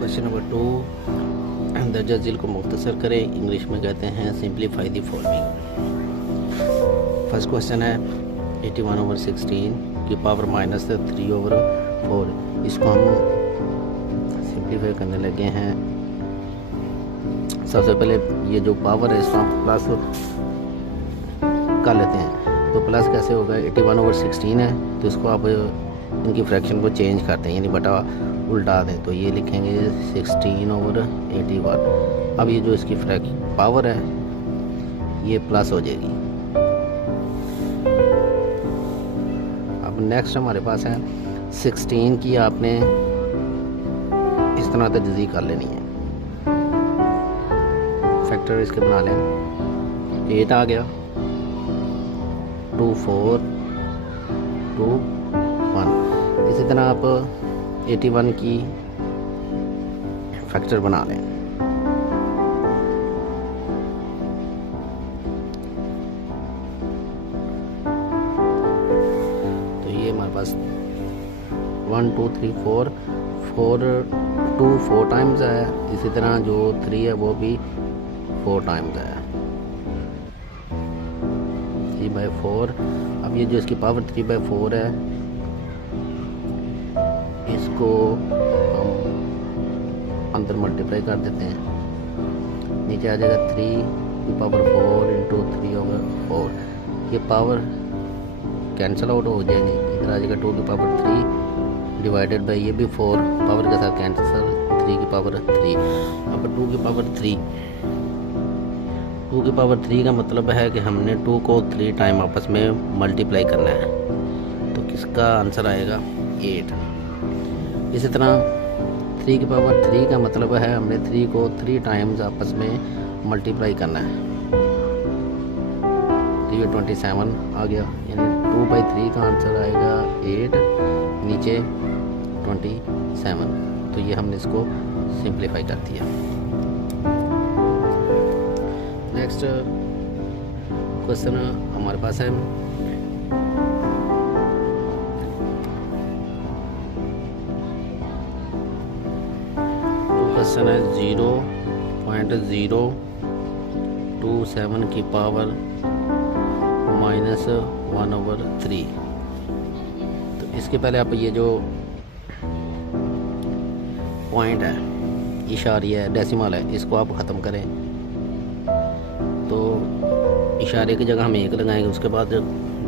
Question number 2, दर्जा झील को मुख्तसर करें, इंग्लिश में कहते हैं simplify the following. First question है 81/16 की पावर -3/4। इसको हम सिंप्लीफाई करने लगे हैं। सबसे पहले ये जो पावर है इसको हम प्लस कर लेते हैं। तो प्लस कैसे होगा, 81/16 है तो इसको आप इनकी फ्रैक्शन को चेंज करते हैं, यानी बटा उल्टा दें, तो ये लिखेंगे 16/81। अब ये जो इसकी पावर है ये प्लस हो जाएगी। अब नेक्स्ट हमारे पास है 16 की आपने इस तरह तजज़ी कर लेनी है। फैक्टर इसके बना लें, 8 आ गया, 2 4 2 1। इसी तरह आप 81 की फैक्टर बना लें। तो ये हमारे पास 1 2 3 4 2 4 टाइम्स है। इसी तरह जो 3 है वो भी 4 टाइम्स है, 3/4। अब ये जो इसकी पावर 3/4 है इसको हम अंदर मल्टीप्लाई कर देते हैं, नीचे आ जाएगा 3/4 × 3/4। ये पावर कैंसिल आउट हो जाएंगे, इधर आ जाएगा 2/3 डिवाइडेड बाई ये भी 4 पावर के साथ कैंसिल, 3/3। अब 2/3 का मतलब है कि हमने 2 को 3 टाइम आपस में मल्टीप्लाई करना है, तो किसका आंसर आएगा 8। इसी तरह 3/3 का मतलब है हमने 3 को 3 टाइम्स आपस में मल्टीप्लाई करना है, तो ये 27 आ गया, यानी 2/3 का आंसर आएगा 8, नीचे 27। तो ये हमने इसको सिंप्लीफाई कर दिया। नेक्स्ट क्वेश्चन हमारे पास है क्वेश्चन है 0.027 की पावर -1/3। तो इसके पहले आप ये जो पॉइंट है, इशारिया है, डेसिमल है, इसको आप ख़त्म करें। तो इशारे की जगह हम 1 लगाएंगे, उसके बाद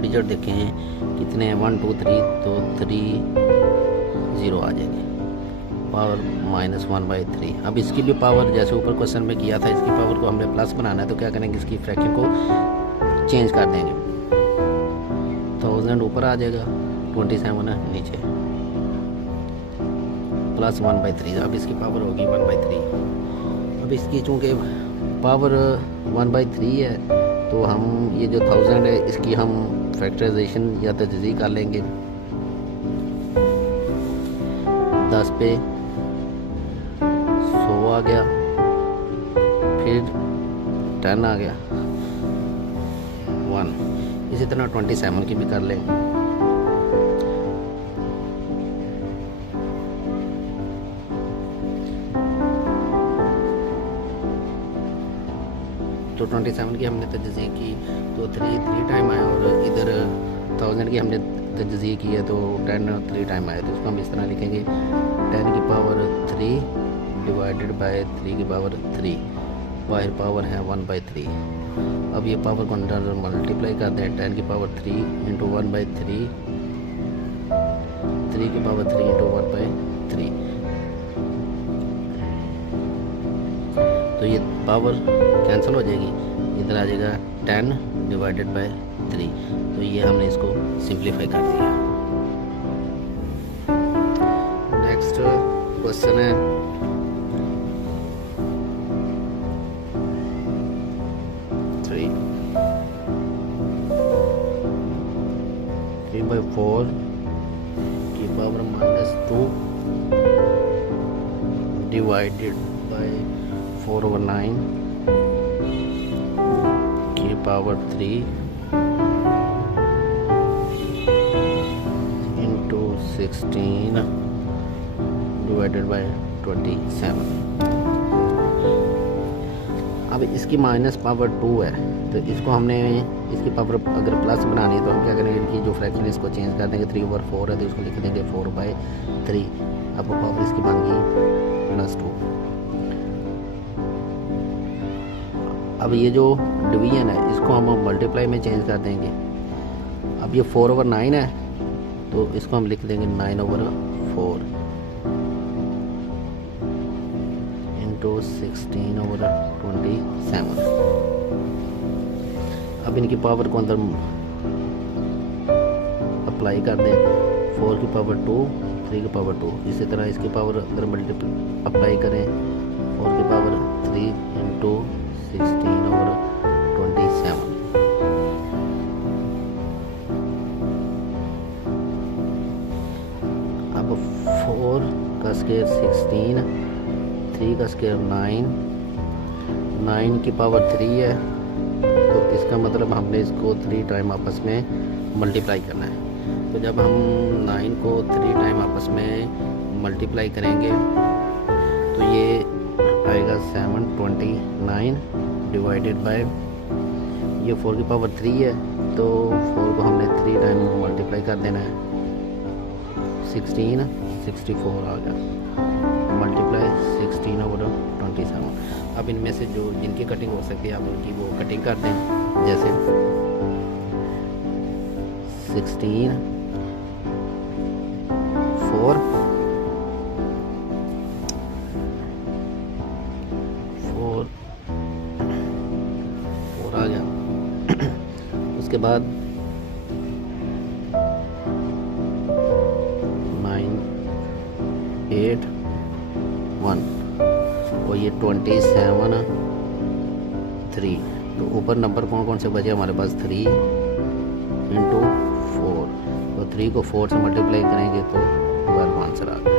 डिजिट देखें कितने हैं, 1 2 3, तो 3 0 आ जाएंगे, पावर -1/3। अब इसकी भी पावर जैसे ऊपर क्वेश्चन में किया था, इसकी पावर को हमने प्लस बनाना है, तो क्या करेंगे, इसकी फ्रैक्शन को चेंज कर देंगे। 1000 ऊपर आ जाएगा, 27 है नीचे, प्लस 1/3। अब इसकी पावर होगी 1/3। अब इसकी चूँकि पावर 1/3 है तो हम ये जो 1000 है इसकी हम फैक्टराइजेशन या तजज़ी कर लेंगे। 10 पे 100 आ गया, फिर 10 आ गया, 1। इसी तरह 27 की भी कर लें। तो 27 की हमने तजज़ी की तो 3 टाइम आया, और इधर 1000 की हमने तजज़ी की है तो 10 3 टाइम आया, तो उसको हम इस तरह लिखेंगे 10 की पावर 3 डिवाइडेड बाय 3/3, बाहर पावर है 1/3। अब ये पावर को अंदर मल्टीप्लाई कर दें, 10 की पावर 3 × 1/3, 3 की पावर 3 × 1/3। तो ये पावर कैंसिल हो जाएगी, इधर आ जाएगा 10 डिवाइडेड बाय 3। तो ये हमने इसको सिंप्लीफाई कर दिया। नेक्स्ट क्वेश्चन है 3/4 की पावर -2 डिवाइडेड बाय 4/9 की पावर 3 × 16 डिवाइडेड बाय 27। अब इसकी माइनस पावर 2 है, तो इसको हमने इसकी पावर अगर प्लस बनानी है तो हम क्या करेंगे, इनकी जो फ्रैक्शन इसको चेंज कर देंगे। 3/4 है तो इसको लिख देंगे 4/3। अब पावर इसकी बन गई +2। अब ये जो डिवीजन है इसको हम मल्टीप्लाई में चेंज कर देंगे। अब ये 4/9 है तो इसको हम लिख देंगे 9/4 इंटू 16/27। अब इनकी पावर को अंदर अप्लाई कर दें। 4 की पावर 2, 3 की पावर 2। इसी तरह इसकी पावर अंदर मल्टीप्लाई अप्लाई करें। 4 की पावर 3 इंटू 16/27। अब 4 का स्क्वायर 16, 3 का स्क्वायर 9, 9 की पावर 3 है तो इसका मतलब हमने इसको 3 टाइम आपस में मल्टीप्लाई करना है। तो जब हम 9 को 3 टाइम आपस में मल्टीप्लाई करेंगे तो ये आएगा 729 डिवाइडेड बाय, ये 4 की पावर 3 है तो 4 को हमने 3 टाइम मल्टीप्लाई कर देना है। 16, 64 आ गया, मल्टीप्लाई 16/27। अब इनमें से जो जिनकी कटिंग हो सकती है आप उनकी वो कटिंग कर दें। जैसे 16, 4 आ गया। उसके बाद 9, 8, 1 और ये 27, 3। तो ऊपर नंबर कौन कौन से बचे हमारे पास? 3 इंटू 4। तो 3 को 4 से मल्टीप्लाई करेंगे तो 12 आंसर आ गया।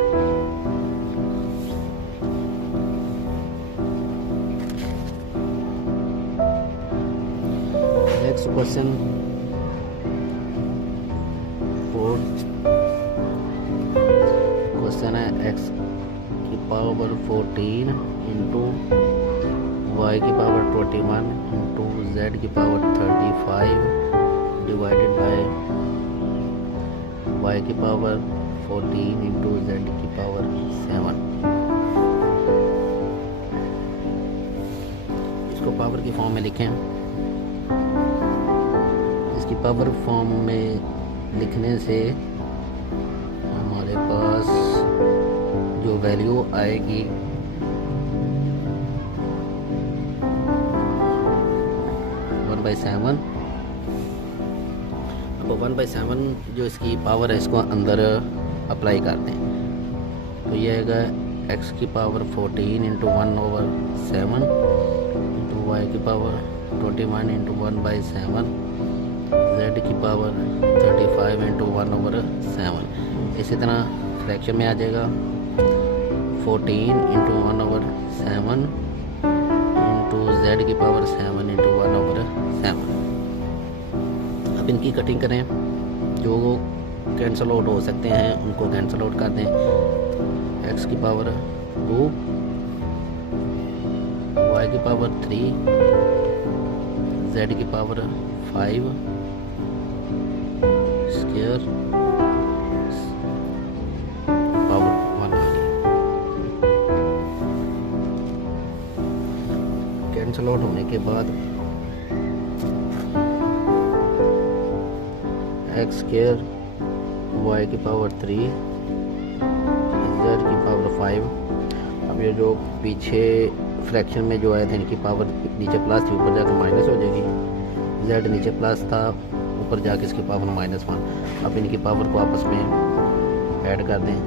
नेक्स्ट क्वेश्चन 4 क्वेश्चन है x की पावर 14 इंटू y की पावर 21 इंटू z की पावर 35 डिवाइडेड बाय y की पावर 14 इंटू z की पावर 7। इसको पावर की फॉर्म में लिखें। इसकी पावर फॉर्म में लिखने से हमारे पास जो वैल्यू आएगी 1/7। अब 1/7 जो इसकी पावर है इसको अंदर अप्लाई कर दें तो ये आएगा x की पावर 14 इंटू 1/7 इंटू y की पावर 21 इंटू 1/7 z की पावर 35 इंटू 1/7। इसी तरह फ्रैक्शन में आ जाएगा 14 इंटू 1/7 इंटू z की पावर 7 इंटू 1/7। अब इनकी कटिंग करें। जो कैंसल आउट हो सकते हैं उनको कैंसल आउट कर दें। x की पावर 2, y की पावर 3, z की पावर 5 स्क्वायर पावर 1 आ गई। कैंसल आउट होने के बाद x स्क्वायर y की पावर 3 z की पावर 5। अब ये जो पीछे फ्रैक्शन में जो आए थे इनकी पावर नीचे प्लस थी ऊपर जाकर माइनस हो जाएगी। z नीचे प्लस था ऊपर जाके इसकी पावर -1। अब इनकी पावर को आपस में ऐड कर दें।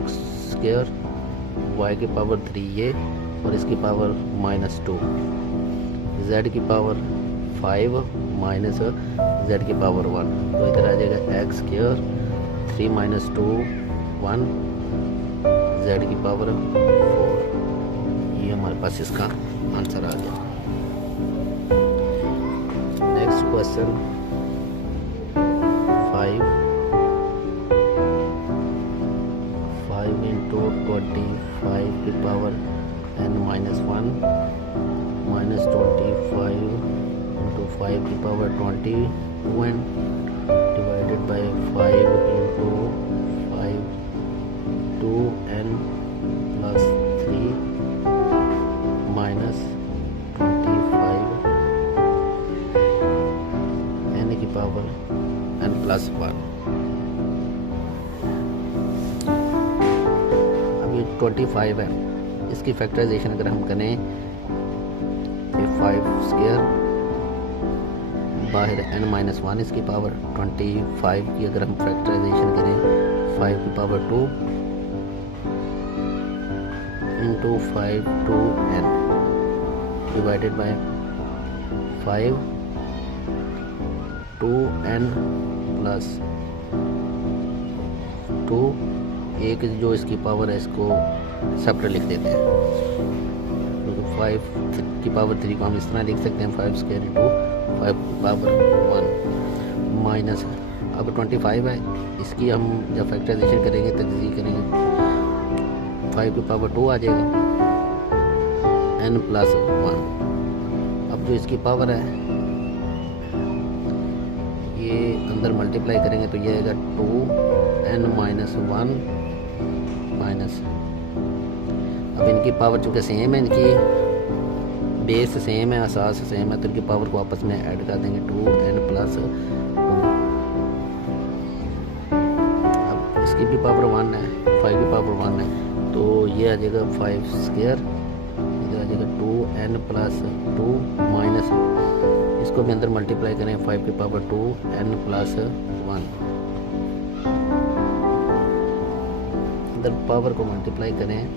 x स्क्वायर y की पावर 3 ये और इसकी पावर -2, z की पावर 5 माइनस z की पावर 1। तो इधर आ जाएगा x स्क्वायर 3 - 2 1 z की पावर 4। ये हमारे पास इसका आंसर आ गया। नेक्स्ट क्वेश्चन 5 5 इंटू 25 की पावर n-1 माइनस 25 इंटू 5 की power 21 divided by 5 into 5 2n plus 3 minus 25 n की पावर n+1। अभी 25 है, इसकी फैक्टराइजेशन अगर हम करें तो 5 स्क्वायर बाहर n-1 इसकी पावर 25 की अगर हम फैक्टराइजेशन करें 5 की power 2 into 5 2n divided by 5 2n plus 2 एक जो इसकी पावर है इसको सेपरेट लिख देते हैं, क्योंकि 5 की पावर 3 को हम इस तरह लिख सकते हैं 5 स्क्वायर इंटू 5 की पावर 1 माइनस अब 25 है, इसकी हम जब फैक्टराइजेशन करेंगे तजज़ीह करेंगे 5 की पावर 2 आ जाएगा n+1। अब जो इसकी पावर है ये अंदर मल्टीप्लाई करेंगे तो ये आएगा 2n-1 माइनस, अब इनकी पावर चूँकि सेम है, इनकी बेस सेम है, असास सेम है, तो इनकी पावर को आपस में ऐड कर देंगे 2n+2। अब इसकी भी पावर 1 है, 5 की पावर 1 है, तो ये आ जाएगा 5 स्क्वायर, इधर आ जाएगा 2n+2 माइनस इसको भी अंदर मल्टीप्लाई करें 5 की पावर 2n+1, अंदर पावर को मल्टीप्लाई करें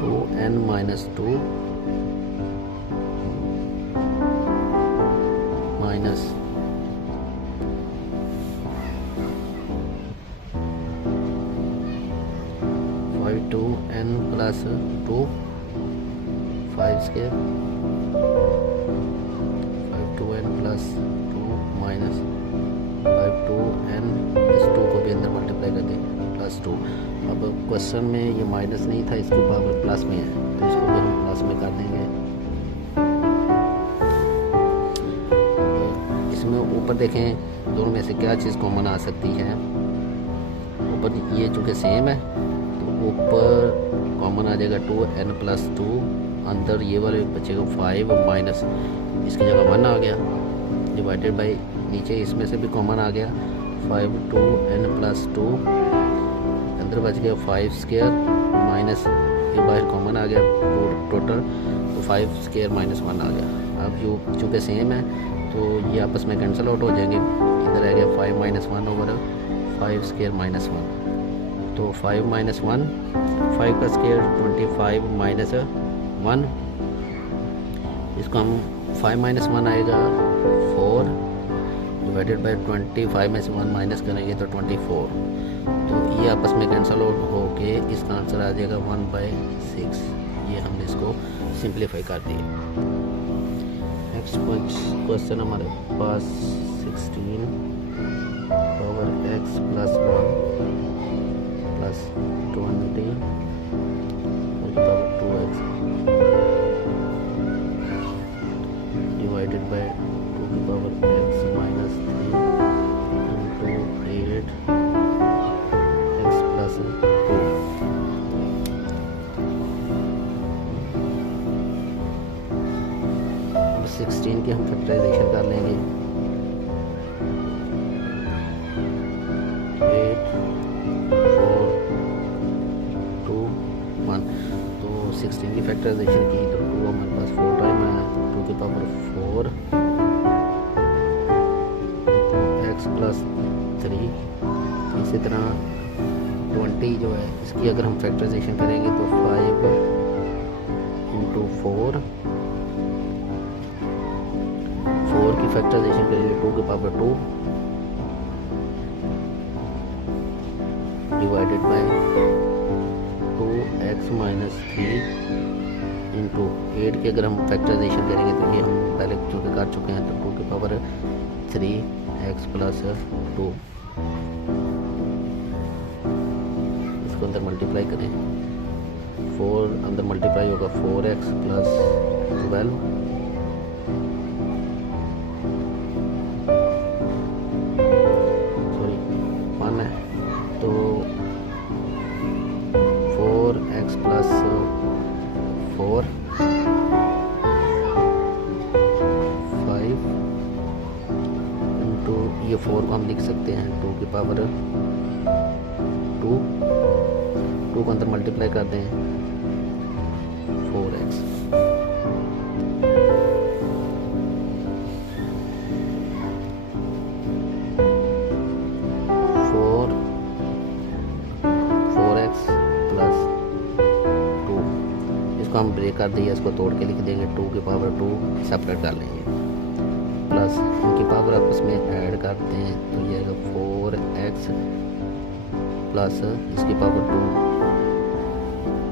2n-2 minus 2n+2 5 square 2n+2 minus 2n इस 2 को भी अंदर मल्टीप्लाई कर देंगे +2। अब क्वेश्चन में ये माइनस नहीं था, इसकी पावर प्लस में है, तो इसको भी हम प्लस में कर देंगे। इसमें ऊपर देखें दोनों में से क्या चीज़ कॉमन आ सकती है, ऊपर ये चूँकि सेम है तो ऊपर कॉमन आ जाएगा 2n+2, अंदर ये वाले बचेगा 5 माइनस इसकी जगह 1 आ गया डिवाइडेड बाई नीचे इसमें से भी कॉमन आ गया 5 2n+2 अंदर बच गया 5 स्क्वायर माइनस ये बाहर कॉमन आ गया टोटल, तो 5 स्क्वायर -1 आ गया। अब जो चूँकि सेम है तो ये आपस में कैंसिल आउट हो जाएंगे, इधर आ गया 5 -1 ओवर 5 स्क्वायर -1, तो 5 -1 5 का स्क्वायर 25 -1 इसको हम 5 -1 आएगा 4 डिवाइडेड बाई 25 में से 1 माइनस करेंगे तो 24, तो ये आपस में कैंसिल आउट होके इसका आंसर आ जाएगा 1/6। ये हमने इसको सिंप्लीफाई कर दिया। नेक्स्ट क्वेश्चन हमारे पास 16 power x +1 + 20 power 2x divided by 2 की पावर x -3 इंटू 8 x +2। 16 की हम फैक्टराइजेशन कर लेंगे 8 4 2 1, तो 16 की फैक्टराइजेशन की तो 2 हमारे पास 4 टाइम है 2 की पावर 4 x +3। इसी तरह 20 जो है इसकी अगर हम फैक्टराइजेशन करेंगे तो 5 इंटू 4 की फैक्टराइजेशन करेंगे 2 की power 2 divided by 2x -3 into 8 की अगर हम फैक्टराइजेशन करेंगे तो ये हम पहले चूँकि कर चुके हैं, तो 2 की पावर 3x +2 अंदर मल्टीप्लाई करें, 4 अंदर मल्टीप्लाई होगा 4x प्लस 12, सॉरी 1 है, तो 4x प्लस 4 5 इंटू ये 4 को हम लिख सकते हैं 2 की पावर 2 को अंदर मल्टीप्लाई कर दें 4x, प्लस 2, इसको हम ब्रेक कर दिए, इसको तोड़ के लिख देंगे 2 की पावर 2 सेपरेट कर लेंगे, प्लस इनकी पावर आपस में ऐड करते हैं तो ये आएगा 4x प्लस इसकी पावर 2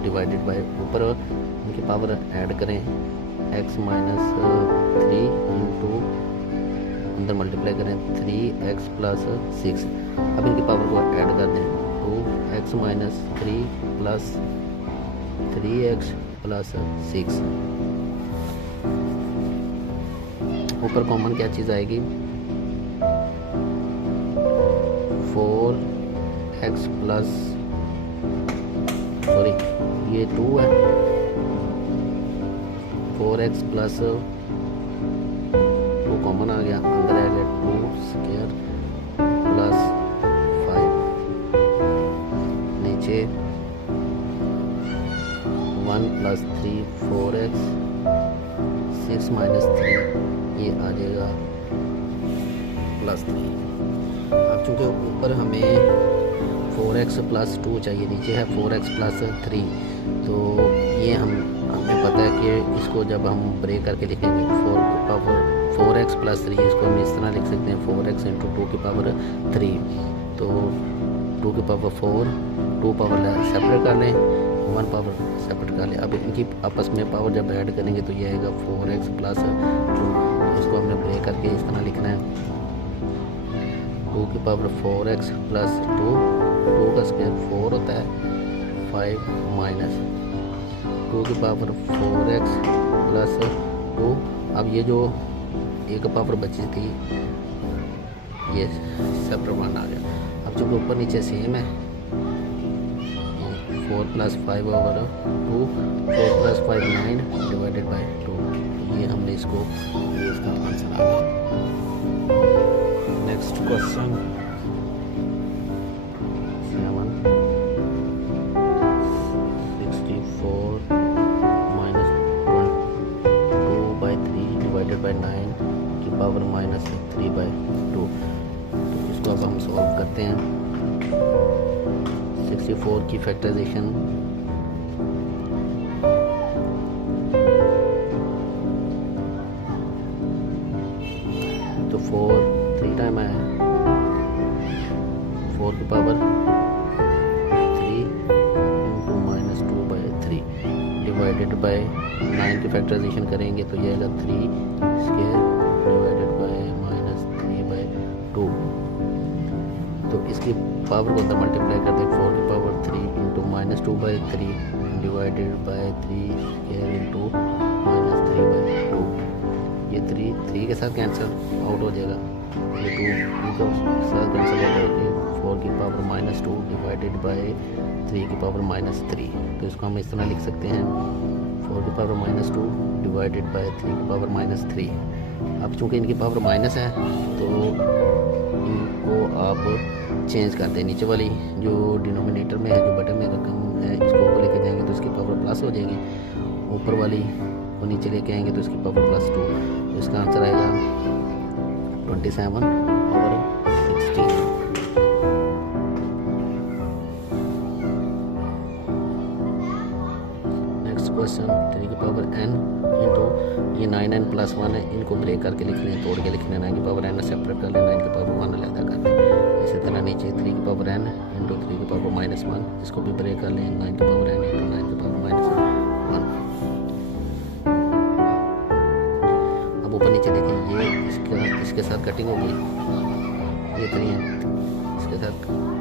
डिवाइडेड बाय, ऊपर इनकी पावर ऐड करें x माइनस 3 इंटू अंदर मल्टीप्लाई करें 3x प्लस 6, अब इनकी पावर को ऐड कर दें 2x minus 3 plus 3x plus 6, ऊपर कॉमन क्या चीज़ आएगी 4x प्लस, सॉरी ये 2 है, 4x प्लस 2 कॉमन आ गया, अंदर आ गया 2 स्क्वायर प्लस 5, नीचे 1 प्लस 3 4x 6 माइनस 3 ये आ जाएगा प्लस 3। अब चूँकि ऊपर हमें 4x प्लस 2 चाहिए, नीचे है 4x प्लस 3, तो ये हमें पता है कि इसको जब हम ब्रेक करके लिखेंगे 4x प्लस 3, इसको हम इस तरह लिख सकते हैं 4x इंटू 2 की पावर 3, तो 2 की पावर 4, 2 पावर सेपरेट कर लें, 1 पावर सेपरेट कर लें, अब इनकी आपस में पावर जब ऐड करेंगे तो ये आएगा 4x प्लस 2, इसको हमने ब्रेक करके इस तरह लिखना है 2 की पावर 4x प्लस 2 का स्क्वायर 4 होता है 5 माइनस 2 की पावर 4x प्लस 2, अब ये जो एक पावर बची थी ये सेपरेट 1 आ गया, अब जो ऊपर नीचे सेम है 4 plus 5 over 2, 4 plus 5 9 divided by 2, ये हमने इसको, ये इसका आंसर आ गया। Next question 64 minus 2 by 3 divided by 9 की पावर माइनस 3 बाई 2, तो इसको अब हम सॉल्व करते हैं। 64 की फैक्टराइजेशन तो 4 3 टाइम आया, 4 की power 3 into minus 2 by 3 divided by 9 की फैक्टराइजेशन करेंगे तो ये आएगा 3 square divided by minus 3 by 2, तो इसकी पावर को अंदर मल्टीप्लाई कर दें 4 की power 3 into minus 2 by 3 divided by 3 square into minus 3 by 2, ये 3 के साथ कैंसिल आउट हो जाएगा, ये 2 को साथ कैंसिल आउट होकर 4 की पावर माइनस 2 डिवाइडेड बाई 3 की पावर माइनस 3, तो इसको हम इस तरह लिख सकते हैं 4 की पावर माइनस 2 डिवाइडेड बाई 3 की पावर माइनस 3। अब चूँकि इनकी पावर माइनस है तो इनको आप चेंज कर दें, नीचे वाली जो डिनोमिनेटर में है, जो बटन में रकम है, इसको ऊपर लेके जाएंगे तो इसकी पावर प्लस हो जाएगी, ऊपर वाली को नीचे लेके आएंगे तो इसकी पावर प्लस 2, तो इसका आंसर आएगा 27 और 16। नेक्स्ट क्वेश्चन 3 की पावर n इंटू ये 9n प्लस 1 है, इनको ब्रेक करके लिख लें, तोड़ के लिख लें, 9 की पावर n सेपरेट कर लें, 9 की पावर 1 अलग कर लें, इसी तरह नीचे 3 की पावर n इंटू 3 की पावर माइनस 1, इसको भी ब्रेक कर लें, 9 की पावर n इंटू 9 की पावर माइनस 1। अब ऊपर नीचे देखें, ये इसके साथ कटिंग हो गई, ये 3 है, इसके साथ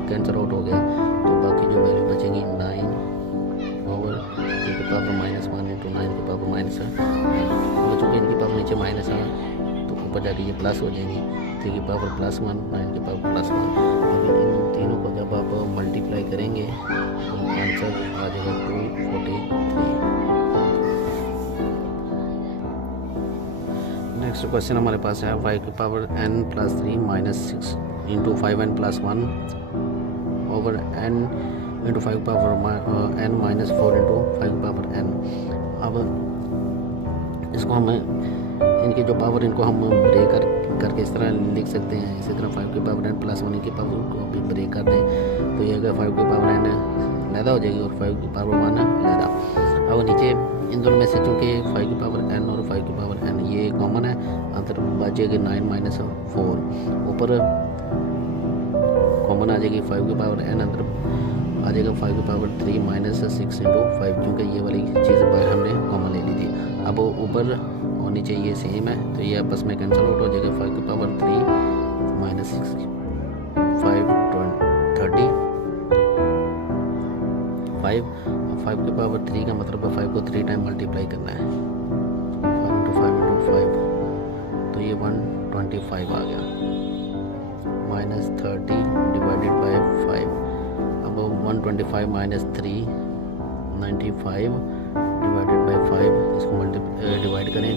कैंसिल आउट हो गया, तो बाकी जो वैल्यू बचेंगी इंटू 9 की पावर माइनस अगर चूँकि इनकी पावर नीचे माइनस है तो ऊपर जाके ये प्लस हो जाएंगी। 3 की पावर +1, 9 की पावर +1। अभी इन तीनों को जब आप मल्टीप्लाई करेंगे तो आंसर आ जाएगा 243। नेक्स्ट क्वेश्चन हमारे पास है 5 की power n+3 -6 into 5n + 1 over n into 5 power n -4 into 5 power n। अब इसको हम इनकी जो पावर इनको हम ब्रेक करके इस तरह लिख सकते हैं। इसी तरह 5 की पावर n + 1 इनकी पावर को भी ब्रेक कर दें तो ये अगर 5 की पावर n लैदा हो जाएगी और 5 की पावर 1 लैदा। अब नीचे इन दोनों में से चूँकि 5 की पावर n और 5 की पावर n ये कॉमन है, अंतर बचेगी 9 - 4। ऊपर कॉमन आ जाएगी 5 की पावर n, अंदर आ जाएगा 5 की पावर 3 - 6 इंटू 5, क्योंकि ये वाली चीज़ बाहर हमने कॉमन ले ली थी। अब ऊपर और नीचे ये सेम है तो ये आपस में कैंसिल आउट हो जाएगा। 5 की पावर 3 - 6 5 30 5 की पावर 3 का मतलब है 5 को 3 टाइम मल्टीप्लाई करना है। 5 × 5 तो ये 125 आ गया -30 डिवाइडेड बाय 5। अब 125 - 3 95 डिवाइडेड बाय 5, इसको डिवाइड करें